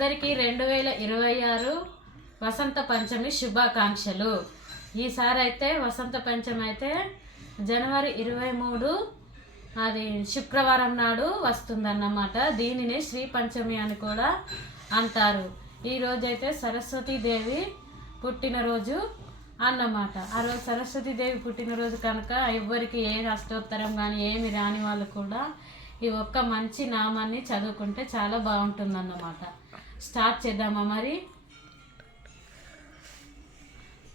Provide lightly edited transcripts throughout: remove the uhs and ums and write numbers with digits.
అందరికీ 2026 వసంత పంచమి శుభాకాంక్షలు. ఈసారి అయితే వసంత పంచమి అయితే జనవరి 23 అది శుక్రవారం నాడు వస్తుందన్నమాట. దీనిని శ్రీ పంచమి అని కూడా అంటారు. ఈరోజైతే సరస్వతీదేవి పుట్టినరోజు అన్నమాట. ఆ రోజు సరస్వతీదేవి పుట్టినరోజు కనుక ఎవ్వరికి ఏ అష్టోత్తరం కానీ ఏమి రాని వాళ్ళు కూడా ఈ ఒక్క మంచి నామాన్ని చదువుకుంటే చాలా బాగుంటుందన్నమాట. స్టార్ట్ చేద్దామా మరి?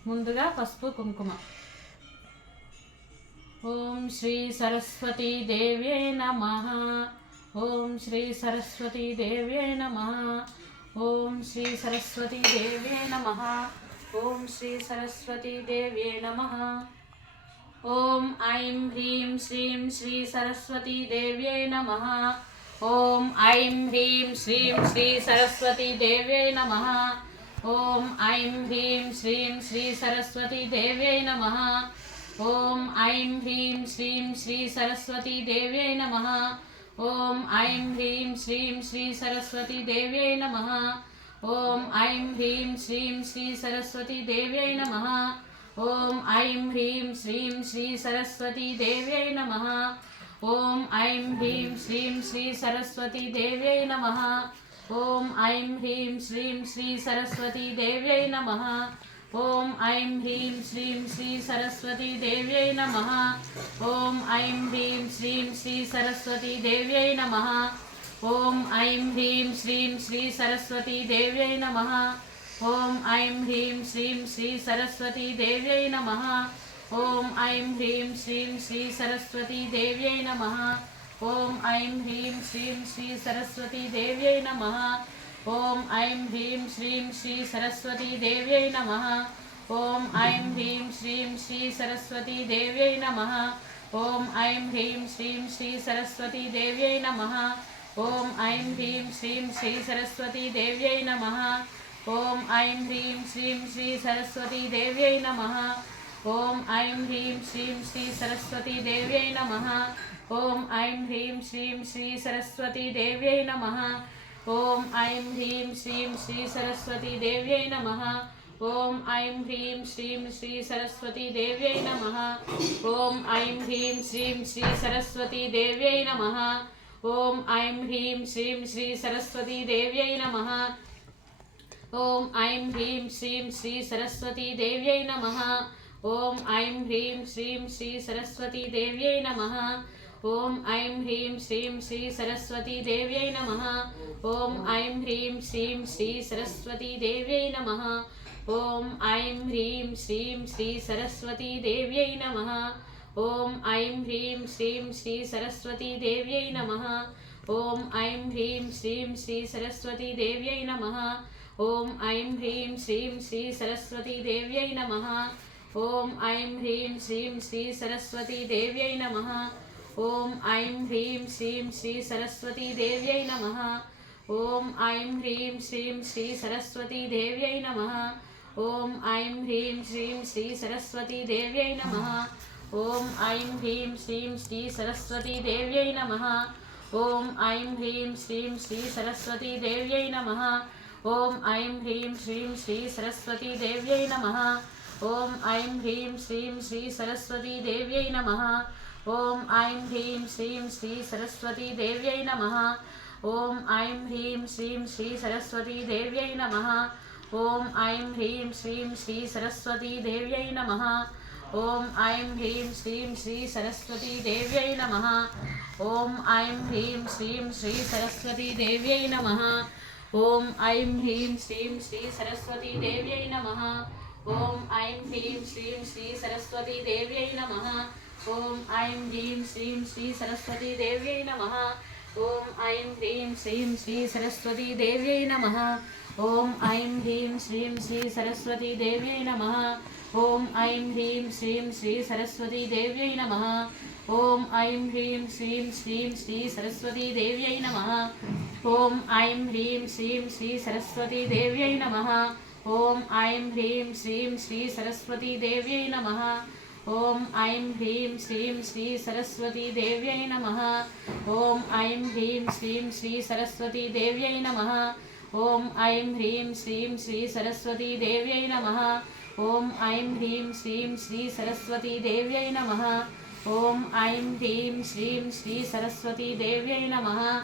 ముందుగా పసుపు కుంకుమ. ఓం శ్రీ సరస్వతీ దేవ్యై నమః. ఓం శ్రీ సరస్వతీ దేవ్యై నమః. ఓం శ్రీ సరస్వతీ దేవ్యై నమః. ఓం శ్రీ సరస్వతీ దేవ్యై నమః. ఓం ఐం హ్రీం శ్రీం శ్రీ సరస్వతీ దేవ్యై నమః. ఓం ఐం హ్రీం శ్రీం శ్రీ సరస్వతీ దేవ్యై నమః. ఓం ఐం హ్రీం శ్రీం శ్రీ సరస్వతీ దేవ్యై నమః. ఓం ఐం హ్రీం శ్రీం శ్రీ సరస్వతీ దేవ్యై నమః. ఓం ఐం హ్రీం శ్రీం శ్రీ సరస్వతీ దేవ్యై నమః. ఓం ఐం హ్రీం శ్రీం శ్రీ సరస్వతీ దేవ్యై నమః. ఓం ఐం హ్రీం శ్రీం శ్రీ సరస్వతీ దేవ్యై నమః. ఓం ఐం హ్రీం శ్రీం శ్రీ సరస్వతీ దేవ్యై నమః. ఓం ఐం హ్రీం శ్రీం శ్రీ సరస్వతీ దేవ్యై నమః. ఓం ఐం హ్రీం శ్రీం శ్రీ సరస్వతీ దేవ్యై నమః. ఓం ఐం హ్రీం శ్రీం శ్రీ సరస్వతీ దేవ్యై నమః. ఓం ఐం హ్రీం శ్రీం శ్రీ సరస్వతీ దేవ్యై నమః. ఓం ఐం హ్రీం శ్రీం శ్రీ సరస్వతీ దేవ్యై నమః. ఓం ఐం హ్రీం శ్రీం శ్రీ సరస్వతీ దేవ్యై నమః. ఓం ఐం హ్రీం శ్రీం శ్రీ సరస్వతీ దేవ్యై నమః. ఓం ఐం హ్రీం శ్రీం శ్రీ సరస్వతీ దేవ్యై నమః. ఓం ఐం హ్రీం శ్రీం శ్రీ సరస్వతీ దేవ్యై నమః. ఓం ఐం హ్రీం శ్రీం శ్రీ సరస్వతీ దేవ్యై నమః. ఓం ఐం హ్రీం శ్రీం శ్రీ సరస్వతీ దేవ్యై నమః. ఓం ఐం హ్రీం శ్రీం శ్రీ సరస్వతీ దేవ్యై నమః. ఓం ఐం హ్రీం శ్రీం శ్రీ సరస్వతీ దేవ్యై నమః. ఓం ఐం హ్రీం శ్రీం శ్రీ సరస్వతీ దేవ్యై నమః. ఓం ఐం హ్రీం శ్రీం శ్రీ సరస్వతీ దేవ్యై నమః. ఓం ఐం హ్రీం శ్రీం శ్రీ సరస్వతీ దేవ్యై నమః. ఓం ఐం హ్రీం శ్రీం శ్రీ సరస్వతీ దేవ్యై నమః. ఓం ఐం హ్రీం శ్రీం శ్రీ సరస్వతీ దేవ్యై నమః. ఓం ఐం హ్రీం శ్రీం శ్రీ సరస్వతీ దేవ్యై నమః. ఓం ఐం హ్రీం శ్రీం శ్రీ సరస్వతీ దేవ్యై నమః. ఓం ఐం హ్రీం శ్రీం శ్రీ సరస్వతీ దేవ్యై నమః. ఓం ఐం హ్రీం శ్రీం శ్రీ సరస్వతీ దేవ్యై నమః. ఓం ఐం హ్రీం శ్రీం శ్రీ సరస్వతీ దేవ్యై నమః. ఓం ఐం హ్రీం శ్రీం శ్రీ సరస్వతీ దేవ్యై నమః. ఓం ఐం హ్రీం శ్రీం శ్రీ సరస్వతీ దేవ్యై నమః. ఓం ఐం హ్రీం శ్రీం శ్రీ సరస్వతీ దేవ్యై నమః. ఓం ఐం హ్రీం శ్రీం శ్రీ సరస్వతీ దేవ్యై నమః. ఓం ఐం హ్రీం శ్రీం శ్రీ సరస్వతీ దేవ్యై నమః. ఓం ఐం హ్రీం శ్రీం శ్రీ సరస్వతీ దేవ్యై నమః. ఓం ఐం హ్రీం శ్రీం శ్రీ సరస్వతీ దేవ్యై నమః. ఓం ఐం హ్రీం శ్రీం శ్రీ సరస్వతీ దేవ్యై నమః. ఓం ఐం హ్రీం శ్రీం శ్రీ సరస్వతీ దేవ్యై నమః. ఓం ఐం హ్రీం శ్రీం శ్రీ సరస్వతీ దేవ్యై నమః. ఓం ఐం హ్రీం శ్రీం శ్రీ సరస్వతీ దేవ్యై నమః. ఓం ఐం హ్రీం శ్రీం శ్రీ సరస్వతీ దేవ్యై నమః. ఓం ఐం హ్రీం శ్రీం శ్రీ సరస్వతీ దేవ్యై నమః. ఓం ఐం హ్రీం శ్రీం శ్రీ సరస్వతీ దేవ్యై నమః. ఓం ఐం హ్రీం శ్రీం శ్రీ సరస్వతీ దేవ్యై నమః. ఓం ఐం హ్రీం శ్రీం శ్రీ సరస్వతీ దేవ్యై నమః. ఓం ఐం హ్రీం శ్రీం శ్రీ సరస్వతీ దేవ్యై నమః. ఓం ఐం హ్రీం శ్రీం శ్రీ సరస్వతీ దేవ్యై నమః. ఓం ఐం హ్రీం శ్రీం శ్రీ సరస్వతీ దేవ్యై నమః. ఓం ఐం హ్రీం శ్రీం శ్రీ సరస్వతీ దేవ్యై నమః. ఓం ఐం హ్రీం శ్రీం శ్రీ సరస్వతీ దేవ్యై నమః. ఓం ఐం హ్రీం శ్రీం శ్రీ సరస్వతీ దేవ్యై నమః. ఓం ఐం హ్రీం శ్రీం శ్రీం శ్రీ సరస్వతీ దేవ్యై నమః. ఓం ఐం హ్రీం శ్రీం శ్రీ సరస్వతీ దేవ్యై నమః. ఓం ఐం హ్రీం శ్రీం శ్రీ సరస్వతీ దేవ్యై నమః. ఓం ఐం హ్రీం శ్రీం శ్రీ సరస్వతీ దేవ్యై నమః. ఓం ఐం హ్రీం శ్రీం శ్రీ సరస్వతీ దేవ్యై నమః. ఓం ఐం హ్రీం శ్రీం శ్రీ సరస్వతీ దేవ్యై నమః. ఓం ఐం హ్రీం శ్రీం శ్రీ సరస్వతీ దేవ్యై నమః. ఓం ఐం హ్రీం శ్రీం శ్రీ సరస్వతీ దేవ్యై నమః.